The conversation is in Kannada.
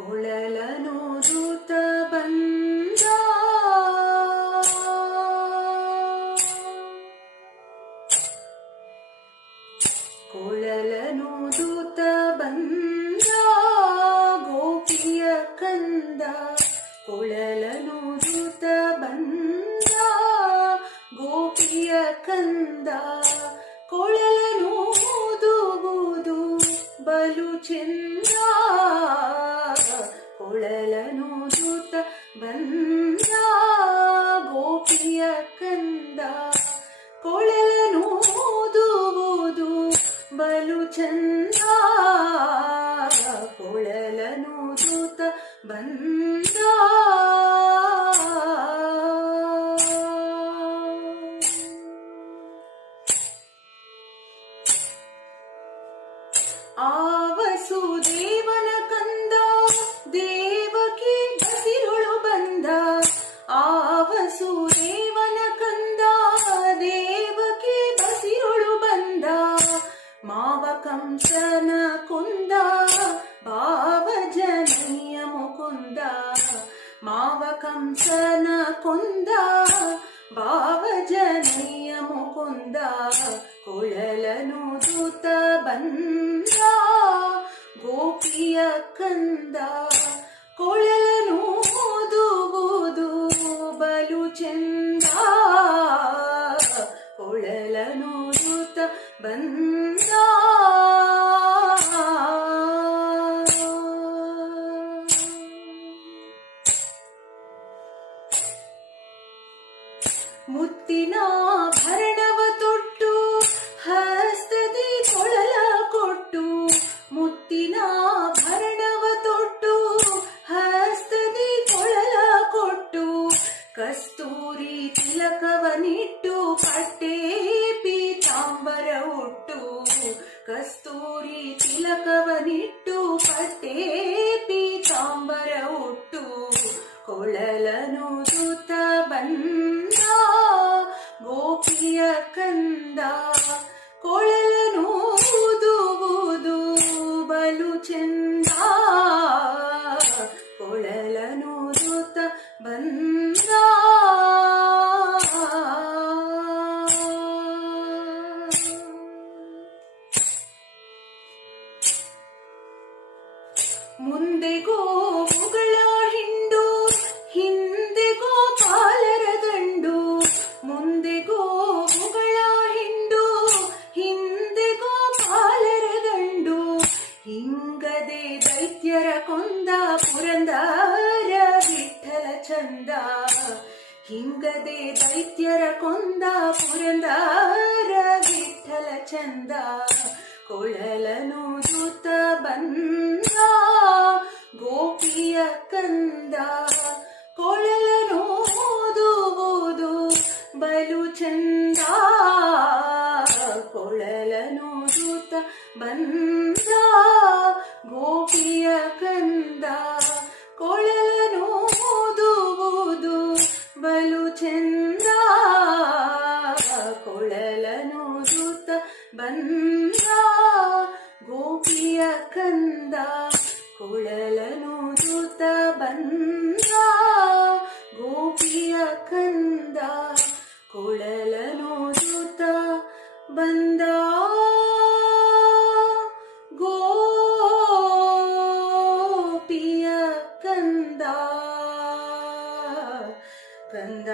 ಕೊಳಲನೂದುತ ಬಂದ ಕೊಳಲನೂದುತ ಬಂದ ಗೋಪಿಯ ಕಂದ ಕೊಳಲನೂದುತ ಬಂದ ಗೋಪಿಯ ಕಂದ ಕೊಳಲನೂದುವುದು ಬಲು ಚೆಂದ ಕೊಳಲನೂದುತ ಬಂದ ಗೋಪಿಯ ಕಂದ ಕೊಳಲನೂದುವುದು ಬಲು ಚಂದ ಕೊಳಲನೂದುತ ಬಂದ ಆ ವಸುದೇವನ ಕಂದ ದೇವಕಿ ಬಸಿರೊಳು ಬಂದ ಆ ವಸುದೇವನ ಕಂದ ದೇವಕಿ ಬಸಿರೊಳು ಬಂದ ಮಾವ ಕಂಸನ ಕೊಂದ ಭಾವ ಜನೀಯ ಮುಕುಂದ ಮಾವ ಕಂಸನ ಕೊಂದ ಭಾವ ಜನೀಯ ಮುಕುಂದ ಕೊಳಲನೂದುತ ಬಂದ ಗೋಪಿಯ ಕಂದ ಕೊಳಲನೂದುವುದು ಬಲು ಚೆಂದ ಕೊಳಲನೂದುತ ಬಂದ ಮುತ್ತಿನ ಭರಣವ ತೊಟ್ಟು ಹಸ್ತದಿ ಕೊಳಲ ಕೊಟ್ಟು ಮುತ್ತಿನ ಭರಣವ ತೊಟ್ಟು ಹಸ್ತದಿ ಕೊಳಲ ಕೊಟ್ಟು ಕಸ್ತೂರಿ ತಿಲಕವನಿಟ್ಟು ಪಟ್ಟೆ ಪೀತಾಂಬರ ಉಟ್ಟು ಕಸ್ತೂರಿ ತಿಲಕವನಿಟ್ಟು ಪಟ್ಟೆ ಪೀತಾಂಬರ ಉಟ್ಟು ಕೊಳಲನೂದುತ ಬಂದ ಗೋಪಿಯ ಕಂದ ಕೊಳಲನೂದುವುದು ಬಲು ಚೆಂದ ಕೊಳಲನೂದುತ ಬಂದ ಮುಂದೆ ಗೋವುಗಳ ಹಿಂಡು ಹಿಂದೆ ಗೋಪಾಲರ ದಂಡು ಮುಂದೆ ಗೋವುಗಳ ಹಿಂಡು ಹಿಂದೆ ಗೋಪಾಲರ ದಂಡು ಹಿಂಗದೆ ದೈತ್ಯರ ಕೊಂದ ಪುರಂದರ ವಿಠಲ ಚಂದ ಹಿಂಗದೆ ದೈತ್ಯರ ಕೊಂದ ಪುರಂದರ ವಿಠಲ ಚಂದ ಕೊಳಲನೂದುತ ಬಂದ ಗೋಪಿಯ ಕಂದ ಕೊಳಲನೂದುವುದು ಬಲು ಚಂದ ಕೊಳಲನೂದುತ ಬಂದ ಗೋಪಿಯ ಕಂದ ಕೊಳಲನೂದುವುದು ಬಲು ಚಂದ ಕೊಳಲನೂದುತ ಬಂದ ಗೋಪಿಯ ಕಂದ ಕೊಳಲನೂದುತ ಬಂದ ಗೋಪಿಯ ಕಂದ ಕೊಳಲನೂದುತ ಬಂದ ಗೋಪಿಯ ಕಂದ ಕಂದ